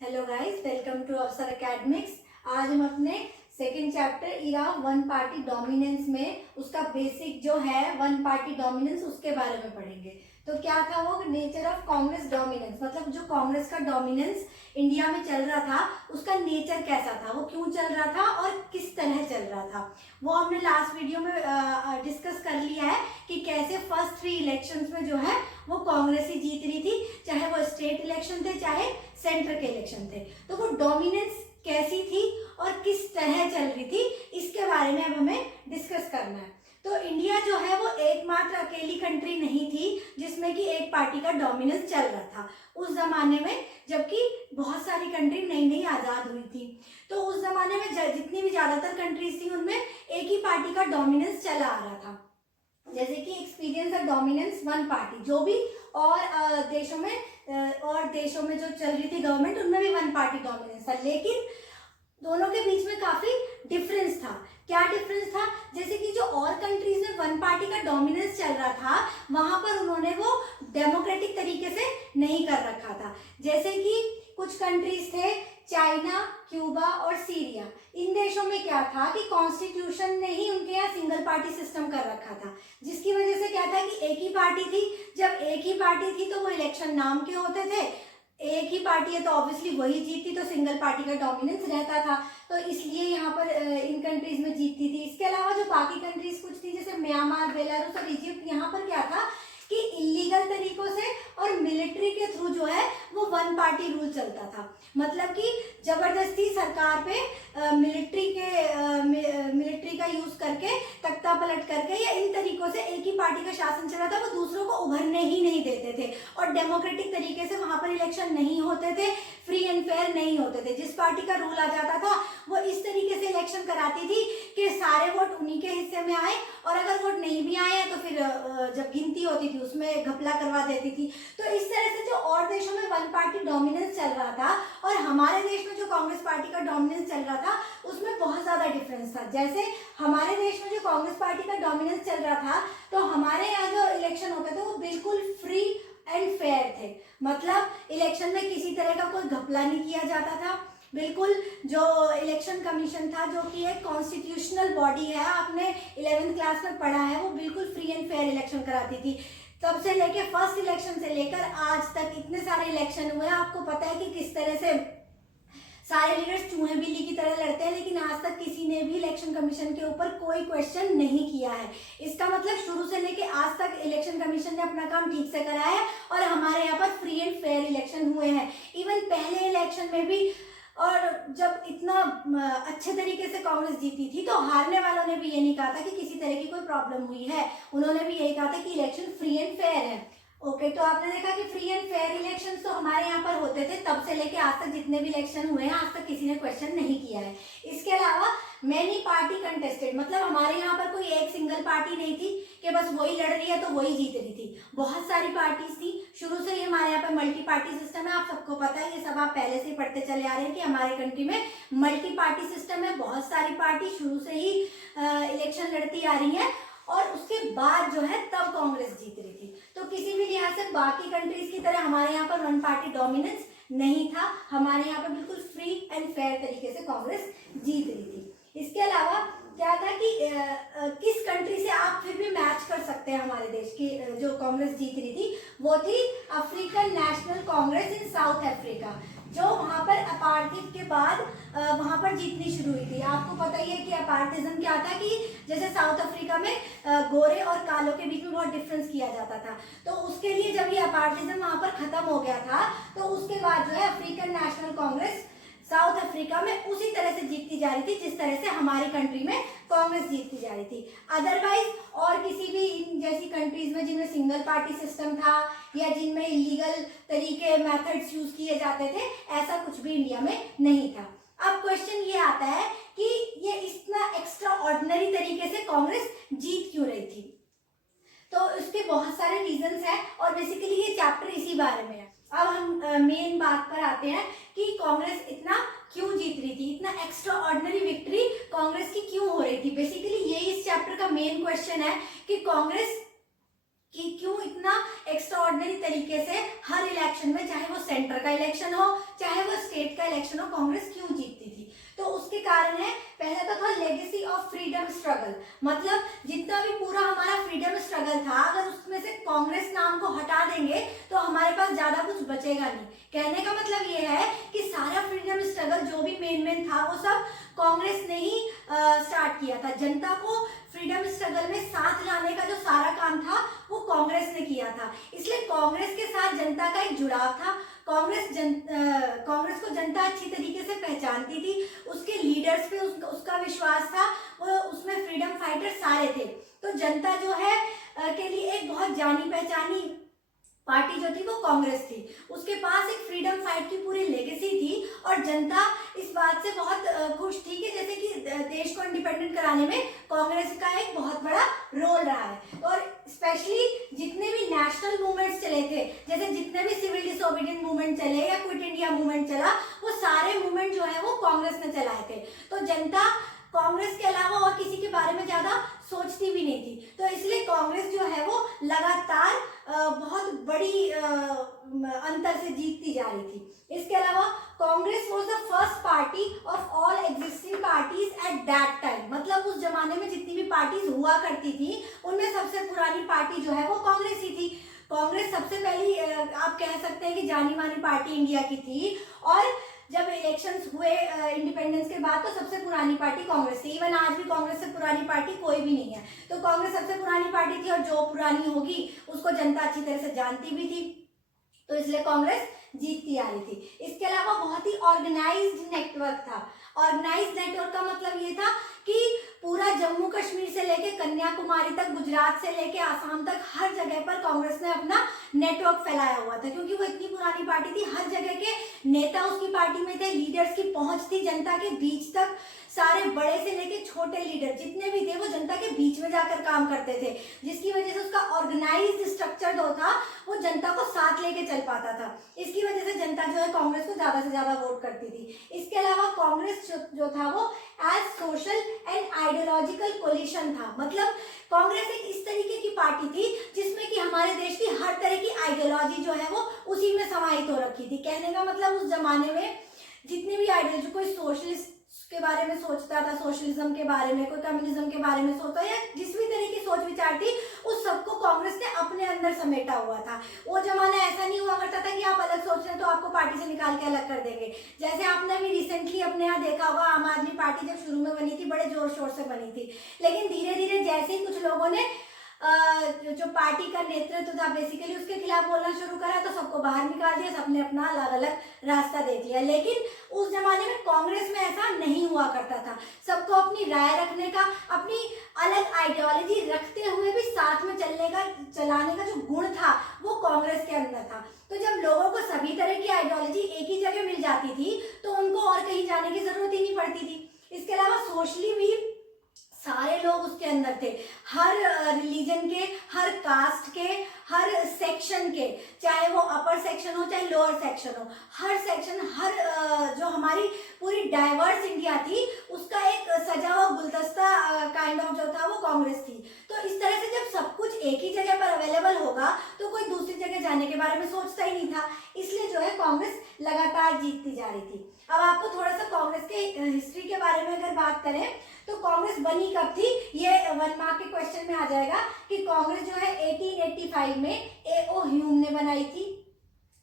Hello guys, welcome to अफसर academics. आज हम अपने सेकंड चैप्टर इरा वन पार्टी डोमिनेंस में उसका बेसिक जो है वन पार्टी डोमिनेंस उसके बारे में पढ़ेंगे। तो क्या था वो नेचर ऑफ कांग्रेस डोमिनेंस, मतलब जो कांग्रेस का डोमिनेंस इंडिया में चल रहा था उसका नेचर कैसा था, वो क्यों चल रहा था और किस तरह चल रहा था, वो हमने लास्ट वीडियो में डिस्कस कर लिया है कि कैसे फर्स्ट 3 इलेक्शंस में जो है वो कांग्रेस ही जीत रही थी, चाहे वो स्टेट इलेक्शन थे चाहे सेंटर के इलेक्शन थे। तो वो डोमिनेंस कैसी थी और किस तरह चल रही थी, इसके बारे में अब हमें डिस्कस करना है। तो इंडिया जो है वो एकमात्र अकेली कंट्री नहीं थी जिसमें कि एक पार्टी का डोमिनेंस चल रहा था उस जमाने में, जबकि बहुत सारी कंट्री नई नई आजाद हुई थी। तो उस जमाने में जितनी भी ज्यादातर कंट्रीज थी उनमें एक ही पार्टी का डोमिनेंस चला आ रहा था। जैसे कि experience of dominance one party, जो भी और देशों में जो चल रही थी गवर्नमेंट उनमें भी वन पार्टी डोमिनेंस था, लेकिन दोनों के बीच में काफी डिफरेंस था। क्या डिफरेंस था? जैसे कि जो और कंट्रीज में वन पार्टी का डोमिनेंस चल रहा था वहां पर उन्होंने वो डेमोक्रेटिक तरीके से नहीं कर रखा था। जैसे कि कुछ कंट्रीज थे चाइना, क्यूबा और सीरिया। इन देशों में क्या था कि कॉन्स्टिट्यूशन ने ही उनके यहाँ सिंगल पार्टी सिस्टम कर रखा था, जिसकी वजह से क्या था कि एक ही पार्टी थी। जब एक ही पार्टी थी तो वो इलेक्शन नाम के होते थे, एक ही पार्टी है तो ऑब्वियसली वही जीतती, तो सिंगल पार्टी का डोमिनेंस रहता था। तो इसलिए यहाँ पर इन कंट्रीज में जीतती थी। इसके अलावा जो बाकी कंट्रीज कुछ थी जैसे म्यांमार, बेलारूस और इजिप्ट, यहाँ पर क्या था कि इलीगल तरीकों से और मिलिट्री के थ्रू जो है वो वन पार्टी रूल चलता था। मतलब कि जबरदस्ती सरकार पे मिलिट्री का यूज करके, तख्ता पलट करके या इन तरीकों से एक ही पार्टी का शासन चल रहा था। वो दूसरों को उभरने ही नहीं देते थे और डेमोक्रेटिक तरीके से वहां पर इलेक्शन नहीं होते थे, फ्री एंड फेयर नहीं होते थे। जिस पार्टी का रूल आ जाता था वो इस तरीके से इलेक्शन कराती थी कि सारे वोट उन्हीं के हिस्से में आए, और अगर वोट नहीं भी आए तो फिर जब गिनती होती थी उसमें घपला करवा देती थी। तो इस तरह से जो और देशों में वन पार्टी डोमिनेंस चल रहा था और हमारे देश में जो कांग्रेस पार्टी का डोमिनेंस चल रहा था उसमें बहुत ज्यादा डिफरेंस था। जैसे हमारे देश में जो कांग्रेस पार्टी का डोमिनेंस चल रहा था तो हमारे यहाँ जो इलेक्शन होते थे वो बिल्कुल फ्री एंड फेयर थे। मतलब इलेक्शन में किसी तरह का कोई घपला नहीं किया जाता था। बिल्कुल जो इलेक्शन कमीशन था, जो कि एक कॉन्स्टिट्यूशनल बॉडी है, आपने 11th क्लास में पढ़ा है, वो बिल्कुल फ्री एंड फेयर इलेक्शन कराती थी। तब से लेके फर्स्ट इलेक्शन से लेकर आज तक इतने सारे इलेक्शन हुए हैं। आपको पता है कि किस तरह से सारे लीडर्स चूहे बिल्ली की तरह लड़ते हैं, लेकिन आज तक किसी ने भी इलेक्शन कमीशन के ऊपर कोई क्वेश्चन नहीं किया है। इसका मतलब शुरू से लेके आज तक इलेक्शन कमीशन ने अपना काम ठीक से करा है और हमारे यहाँ पर फ्री एंड फेयर इलेक्शन हुए हैं। इवन पहले इलेक्शन में भी, और जब इतना अच्छे तरीके से कांग्रेस जीती थी तो हारने वालों ने भी ये नहीं कहा था कि किसी तरह की कोई प्रॉब्लम हुई है, उन्होंने भी यही कहा था कि इलेक्शन फ्री एंड फेयर है। ओके, तो आपने देखा कि फ्री एंड फेयर इलेक्शंस तो हमारे यहाँ पर होते थे तब से लेके आज तक जितने भी इलेक्शन हुए हैं आज तक किसी ने क्वेश्चन नहीं किया है। इसके अलावा मैनी पार्टी कंटेस्टेड, मतलब हमारे यहाँ पर कोई एक सिंगल पार्टी नहीं थी कि बस वही लड़ रही है तो वही जीत रही थी। बहुत सारी पार्टीज थी। शुरू से ही हमारे यहाँ पर मल्टी पार्टी सिस्टम है, आप सबको पता है, ये सब आप पहले से ही पढ़ते चले आ रहे हैं कि हमारे कंट्री में मल्टी पार्टी सिस्टम है। बहुत सारी पार्टी शुरू से ही इलेक्शन लड़ती आ रही है और उसके बाद जो है तब कांग्रेस जीत रही थी। तो किसी भी लिहाज से बाकी कंट्रीज की तरह हमारे यहाँ पर वन पार्टी डोमिनेंस नहीं था। हमारे यहाँ पर बिल्कुल फ्री एंड फेयर तरीके से कांग्रेस जीत रही थी। इसके अलावा क्या था कि किस कंट्री से आप फिर भी मैच कर सकते हैं हमारे देश की जो कांग्रेस जीत रही थी, वो थी अफ्रीकन नेशनल कांग्रेस इन साउथ अफ्रीका, जो वहां पर अपार्थिव के बाद वहां पर जीतनी शुरू हुई थी। आपको पता ही है कि अपार्थिज्म क्या था, कि जैसे साउथ अफ्रीका में गोरे और कालों के बीच में बहुत डिफरेंस किया जाता था। तो उसके लिए जब ये अपार्थिज्म वहां पर खत्म हो गया था तो उसके बाद जो है African national Congress south Africa में उसी तरह से जीतती जा रही थी जिस तरह से हमारी कंट्री में कांग्रेस जीतती जा रही थी। अदरवाइज और किसी भी इन जैसी कंट्रीज में जिनमें सिंगल पार्टी सिस्टम था या जिनमें इलीगल तरीके मेथड्स यूज किए जाते थे, ऐसा कुछ भी इंडिया में नहीं था। अब क्वेश्चन ये आता है कि ये इतना एक्स्ट्रा ऑर्डिनरी तरीके से कांग्रेस जीत क्यों रही थी? तो इसके बहुत सारे रीजंस हैं और बेसिकली ये चैप्टर इसी बारे में है। अब हम मेन बात पर आते हैं कि कांग्रेस इतना क्यों जीत रही थी, इतना एक्स्ट्रा ऑर्डिनरी विक्ट्री कांग्रेस की क्यों हो रही थी। बेसिकली ये इस चैप्टर का मेन क्वेश्चन है कि कांग्रेस कि क्यों इतना एक्स्ट्रा ऑर्डिनरी तरीके से हर इलेक्शन में, चाहे वो सेंटर का इलेक्शन हो चाहे वो स्टेट का इलेक्शन हो कांग्रेस क्यों जीतती थी। तो उसके कारण है, पहले तो था लेगेसी ऑफ फ्रीडम स्ट्रगल, मतलब जितना भी पूरा हमारा फ्रीडम स्ट्रगल था, अगर उसमें से कांग्रेस नाम को हटा देंगे तो हमारे पास ज्यादा कुछ बचेगा नहीं। कहने का मतलब ये है कि सारा फ्रीडम स्ट्रगल जो भी मेन था वो सब कांग्रेस ने ही स्टार्ट किया था। जनता को फ्रीडम स्ट्रगल में साथ लाने का जो सारा काम था वो कांग्रेस ने किया था, इसलिए कांग्रेस के साथ जनता का एक जुड़ाव था। कांग्रेस को जनता अच्छी तरीके से पहचानती थी, उसके लीडर्स पे उसका विश्वास था, वो उसमें फ्रीडम फाइटर सारे थे। तो जनता जो है के लिए एक बहुत जानी पहचानी पार्टी जो थी वो कांग्रेस थी। उसके पास एक फ्रीडम फाइट की पूरी लेगेसी थी और जनता इस बात से बहुत खुश थी कि जैसे कि देश को इंडिपेंडेंट कराने में कांग्रेस का एक बहुत बड़ा रोल रहा है। और स्पेशली जितने भी नेशनल मूवमेंट्स चले थे, जैसे जितने भी सिविल डिसोबीडियंट मूवमेंट चले या क्विट इंडिया मूवमेंट चला, वो सारे मूवमेंट जो है वो कांग्रेस ने चलाए थे। तो जनता कांग्रेस के अलावा और किसी के बारे में ज्यादा सोचती भी नहीं थी। तो इसलिए कांग्रेस जो है वो लगातार बहुत बड़ी अंतर से जीतती जा रही थी। इसके अलावा Congress was the first party of all existing parties at that time, मतलब उस जमाने में जितनी भी पार्टीज हुआ करती थी उनमें सबसे पुरानी पार्टी जो है वो कांग्रेस ही थी। कांग्रेस सबसे पहली आप कह सकते हैं कि जानी मानी पार्टी इंडिया की थी, और जब इलेक्शंस हुए इंडिपेंडेंस के बाद तो सबसे पुरानी पार्टी कांग्रेस थी। इवन आज भी कांग्रेस से पुरानी पार्टी कोई भी नहीं है। तो कांग्रेस सबसे पुरानी पार्टी थी और जो पुरानी होगी उसको जनता अच्छी तरह से जानती भी थी, तो इसलिए कांग्रेस जीतती आ रही थी। इसके अलावा बहुत ही ऑर्गेनाइज्ड नेटवर्क था। ऑर्गेनाइज्ड नेटवर्क का मतलब ये था कि पूरा जम्मू कश्मीर से लेके कन्याकुमारी तक, गुजरात से लेके आसाम तक, हर जगह पर कांग्रेस ने अपना नेटवर्क फैलाया हुआ था, क्योंकि वो इतनी पुरानी पार्टी थी। हर जगह के नेता उसकी पार्टी में थे, लीडर्स की पहुंच थी जनता के बीच तक। सारे बड़े से लेके छोटे लीडर जितने भी थे वो जनता के बीच में जाकर काम करते थे, जिसकी वजह से उसका ऑर्गेनाइज्ड स्ट्रक्चर जो था वो जनता को साथ लेके चल पाता था। इसकी वजह से जनता जो है कांग्रेस को ज्यादा से ज्यादा वोट करती थी। इसके अलावा कांग्रेस जो था वो as social and ideological coalition था, मतलब कांग्रेस एक इस तरीके की पार्टी थी जिसमें कि हमारे देश की हर तरह की आइडियोलॉजी जो है वो उसी में समाहित हो रखी थी। कहने का मतलब उस जमाने में जितनी भी आइडियोलॉजी, कोई सोशलिस्ट के बारे में सोचता था, सोशलिज्म के बारे में, कोई कम्युनिज्म के बारे में सोचता, या जिस भी तरह की सोच विचार थी उस सबको कांग्रेस ने अपने अंदर समेटा हुआ था। वो जमाना ऐसा नहीं हुआ करता था कि आप अलग सोच रहे हैं तो आपको पार्टी से निकाल के अलग कर देंगे। जैसे आपने भी रिसेंटली अपने यहाँ देखा होगा, आम आदमी पार्टी जब शुरू में बनी थी बड़े जोर शोर से बनी थी, लेकिन धीरे धीरे जैसे ही कुछ लोगों ने जो पार्टी का नेतृत्व था बेसिकली उसके खिलाफ बोलना शुरू करा तो सबको बाहर निकाल दिया, सबने अपना अलग अलग रास्ता देख लिया। लेकिन उस जमाने में कांग्रेस में ऐसा नहीं हुआ करता था। सबको अपनी राय रखने का, अपनी अलग आइडियोलॉजी रखते हुए भी साथ में चलाने का जो गुण था वो कांग्रेस के अंदर था। तो जब लोगों को सभी तरह की आइडियोलॉजी एक ही जगह मिल जाती थी तो उनको और कहीं जाने की जरूरत ही नहीं पड़ती थी। इसके अलावा सोशली भी सारे लोग उसके अंदर थे, हर रिलीजन के, हर कास्ट के, हर सेक्शन के, चाहे वो अपर सेक्शन हो चाहे लोअर सेक्शन हो, हर सेक्शन, हर जो हमारी पूरी डाइवर्स इंडिया थी उसका एक सजा हुआ गुलदस्ता काइंड ऑफ जो था वो कांग्रेस थी। तो इस तरह से जब सब कुछ एक ही जगह पर अवेलेबल होगा तो कोई दूसरी जगह जाने के बारे में सोचता ही नहीं था, इसलिए जो है कांग्रेस लगातार जीतती जा रही थी। अब आपको थोड़ा सा कांग्रेस के हिस्ट्री के बारे में अगर बात करें तो कांग्रेस बनी कब थी, ये 1 मार्क के क्वेश्चन में आ जाएगा कि कांग्रेस जो है 1885 में A.O. ह्यूम ने बनाई थी,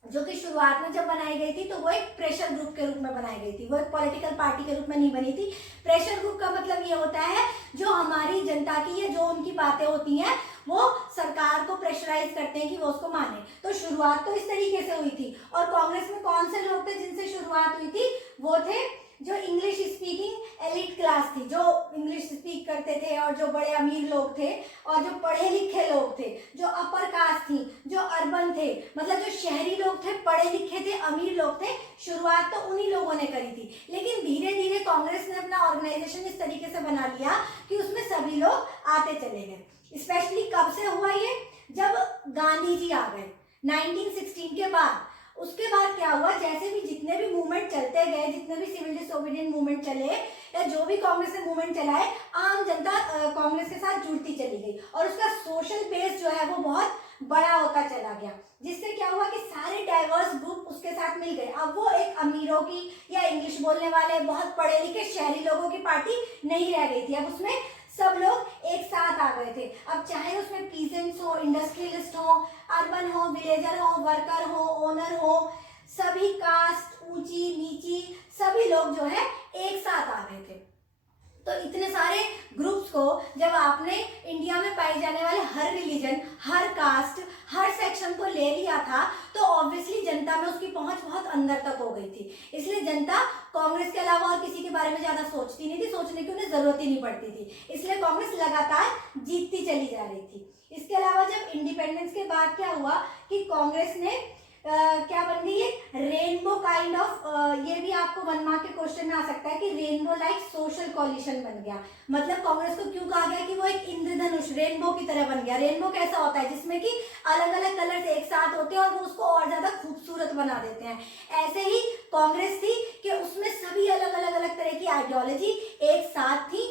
जो कि शुरुआत में जब बनाई गई थी तो वो एक प्रेशर ग्रुप के रूप में बनाई गई थी, वो एक पॉलिटिकल पार्टी के रूप में नहीं बनी थी। प्रेशर ग्रुप का मतलब ये होता है जो हमारी जनता की या जो उनकी बातें होती हैं वो सरकार को प्रेशराइज करते हैं कि वो उसको माने। तो शुरुआत तो इस तरीके से हुई थी। और कांग्रेस में कौन से लोग थे जिनसे शुरुआत हुई थी, वो थे जो इंग्लिश स्पीकिंग एलिट क्लास थी, जो इंग्लिश स्पीक करते थे और जो बड़े अमीर लोग थे और जो पढ़े लिखे लोग थे, जो अपर कास्ट थी, जो अर्बन थे, मतलब जो शहरी लोग थे, पढ़े लिखे थे, अमीर लोग थे। शुरुआत तो उन्हीं लोगों ने करी थी, लेकिन धीरे धीरे कांग्रेस ने अपना ऑर्गेनाइजेशन इस तरीके से बना लिया कि उसमें सभी लोग आते चले गए। स्पेशली कब से हुआ ये, जब गांधी जी आ गए 1916 के बाद। उसके बाद क्या हुआ, जैसे भी जितने भी मूवमेंट चलते गए, जितने भी सिविल डिसोबीडियंट मूवमेंट चले या जो भी कांग्रेस ने मूवमेंट चलाए, आम जनता कांग्रेस के साथ जुड़ती चली गई और उसका सोशल बेस जो है वो बहुत बड़ा होता चला गया, जिससे क्या हुआ कि सारे डाइवर्स ग्रुप उसके साथ मिल गए। अब वो एक अमीरों की या इंग्लिश बोलने वाले बहुत पढ़े लिखे शहरी लोगों की पार्टी नहीं रह गई थी, अब उसमें सब लोग एक साथ आ गए थे। अब चाहे उसमें पीजेंट्स हो, इंडस्ट्रियलिस्ट हो, अर्बन हो, विलेजर हो, वर्कर हो, ओनर हो, सभी कास्ट, ऊंची नीची, सभी लोग जो है एक साथ आ गए थे। तो इतने सारे ग्रुप्स को जब आपने इंडिया में पाए जाने वाले हर रिलीजन, हर कास्ट, हर सेक्शन को ले लिया था, तो ऑब्वियसली जनता में उसकी पहुंच बहुत अंदर तक हो गई थी। इसलिए जनता कांग्रेस के अलावा और किसी के बारे में ज्यादा सोचती नहीं थी, सोचने की उन्हें जरूरत ही नहीं पड़ती थी। इसलिए कांग्रेस लगातार जीतती चली जा रही थी। इसके अलावा जब इंडिपेंडेंस के बाद क्या हुआ कि कांग्रेस ने क्या बन गई है, रेनबो काइंड ऑफ, ये भी आपको 1 मार्क के क्वेश्चन में आ सकता है कि रेनबो लाइक सोशल कोलिशन बन गया। मतलब कांग्रेस को क्यों कहा गया कि वो एक इंद्रधनुष रेनबो की तरह बन गया। रेनबो कैसा होता है, जिसमें कि अलग अलग कलर्स एक साथ होते हैं और वो उसको और ज्यादा खूबसूरत बना देते हैं। ऐसे ही कांग्रेस थी कि उसमें सभी अलग अलग तरह की आइडियोलॉजी एक साथ थी,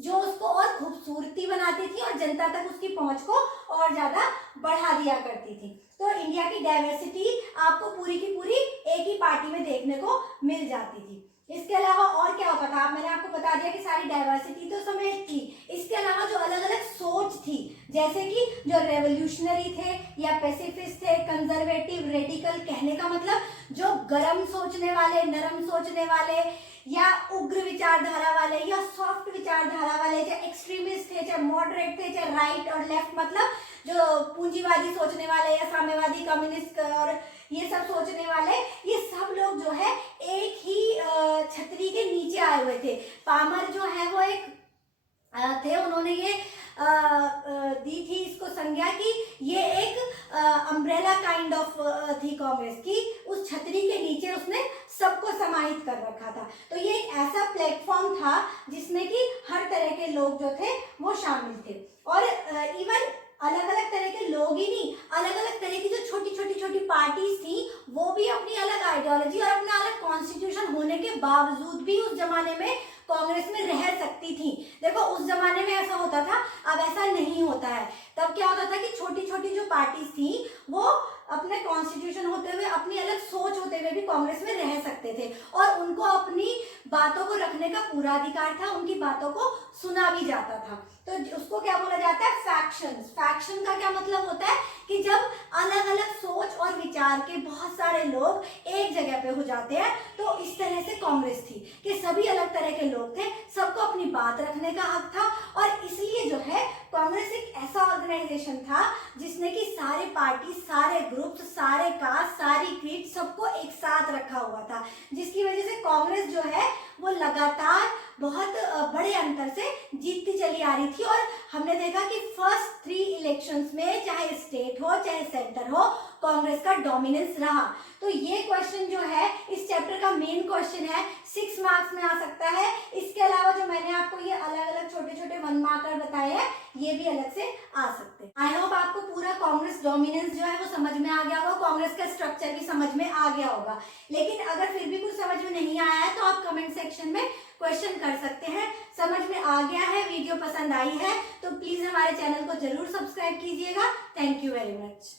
जो उसको और खूबसूरती बनाती थी और जनता तक उसकी पहुंच को और ज्यादा बढ़ा दिया करती थी। तो इंडिया की डाइवर्सिटी आपको पूरी की पूरी एक ही पार्टी में देखने को मिल जाती थी। इसके अलावा और क्या होता था, मैंने आपको बता दिया कि सारी डाइवर्सिटी तो समेत थी। इसके अलावा जो अलग अलग सोच थी, जैसे कि जो रेवोल्यूशनरी थे या पैसिफिस्ट थे, कंजर्वेटिव, रेडिकल, कहने का मतलब जो गर्म सोचने वाले, नरम सोचने वाले, या उग्र विचारधारा वाले, या सॉफ्ट विचारधारा वाले, चाहे एक्सट्रीमिस्ट थे, चाहे मॉडरेट थे, चाहे राइट और लेफ्ट, मतलब जो पूंजीवादी सोचने वाले या साम्यवादी, कम्युनिस्ट और ये सब सोचने वाले, ये सब लोग जो है एक ही छतरी के नीचे आए हुए थे। पामर जो है वो एक थे, उन्होंने ये दी थी इसको संज्ञा कि ये एक अम्ब्रेला काइंड ऑफ थी कांग्रेस की, उस छतरी के नीचे उसने सबको समाहित कर रखा था। तो ये एक ऐसा प्लेटफॉर्म था जिसमें कि हर तरह के लोग जो थे वो शामिल थे। और इवन अलग अलग तरह के लोग ही नहीं, अलग अलग तरह की जो छोटी पार्टीज थी वो भी अपनी अलग आइडियोलॉजी और अपना अलग कॉन्स्टिट्यूशन होने के बावजूद भी उस जमाने में कांग्रेस में रह सकती थी। देखो उस जमाने में ऐसा होता था, अब ऐसा नहीं होता है। तब क्या होता था कि छोटी जो पार्टीज थी वो अपने कॉन्स्टिट्यूशन होते हुए, अपनी अलग सोच होते हुए भी कांग्रेस में रह सकते थे और उनको अपनी बातों को रखने का पूरा अधिकार था, उनकी बातों को सुना भी जाता था। तो उसको क्या बोला जाता है, फैक्शंस। फैक्शन का क्या मतलब होता है कि जब अलग अलग सोच और विचार के बहुत सारे लोग एक जगह पे हो जाते हैं, तो इस तरह से कांग्रेस थी कि सभी अलग तरह के लोग थे, सबको अपनी बात रखने का हक था। और इसलिए जो है कांग्रेस एक ऐसा ऑर्गेनाइजेशन था जिसने कि सारे पार्टी, सारे ग्रुप्स, सारे कास्ट, सारी क्रीड, सबको एक साथ रखा हुआ था, जिसकी वजह से कांग्रेस जो है वो लगातार बहुत बड़े अंतर से जीतती चली आ रही थी। और हमने देखा कि फर्स्ट 3 इलेक्शंस में चाहे स्टेट हो चाहे सेंटर हो, कांग्रेस का डोमिनेंस रहा। तो ये क्वेश्चन जो है इस चैप्टर का मेन क्वेश्चन है, 6 मार्क्स में आ सकता है। इसके अलावा जो मैंने आपको ये अलग अलग छोटे 1 मार्कर बताए हैं, ये भी अलग से आ सकते हैं। आई होप आपको पूरा कांग्रेस डोमिनेंस जो है वो समझ में आ गया होगा, कांग्रेस का स्ट्रक्चर भी समझ में आ गया होगा। लेकिन अगर फिर भी कुछ समझ में नहीं आया है तो आप कमेंट सेक्शन में क्वेश्चन कर सकते हैं। समझ में आ गया है, वीडियो पसंद आई है तो प्लीज हमारे चैनल को जरूर सब्सक्राइब कीजिएगा। Thank you very much.